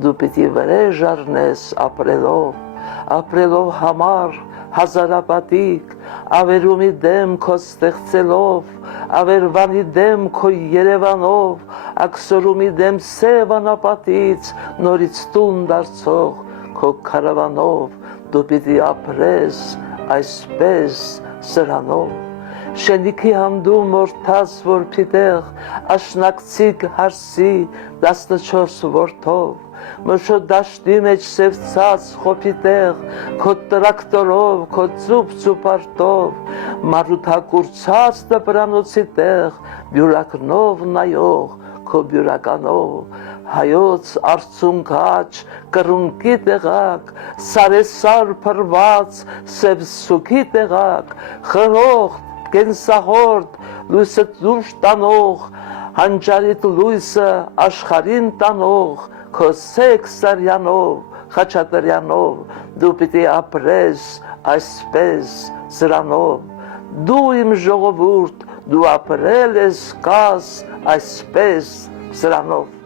դու պիտի վրեժ առնես ապրելով համար հազարապատիկ, ավերումի դեմ քո ստեղծելով, ավերվանի դեմ քո Երևանով, աքսորումի դեմ սև անապատից, նորից տուն դարձող քո քարավանով, դու պիտի ապրես այսպես սրանով, շենիքի հանդում մորթաս որփիտեղ, աշնակցիկ հարսի 14 որդով, մշո դաշտի մեջ սևծած խոփիտեղ, քո տրակտորով, քո ծուպ-ծուպարտով, մարութակուրցած դպրանոցի տեղ, բյուրակնով նայող, քո բյուրականով, հայոց արցունքաչ, կռունկի տեղակ, սարեսար փռված, սև սուքի տեղակ, խրոխտ, կենսահորդ, լույսը դուրս տանող, հանճարիտ լույսը աշխարհին տանող, քո սեք Սարյանով, Խաչատրյանով, դու պիտի ապրես այսպես սրանով, դու իմ ժողովուրդ, դու ապրել ես կաս այսպես սրանով։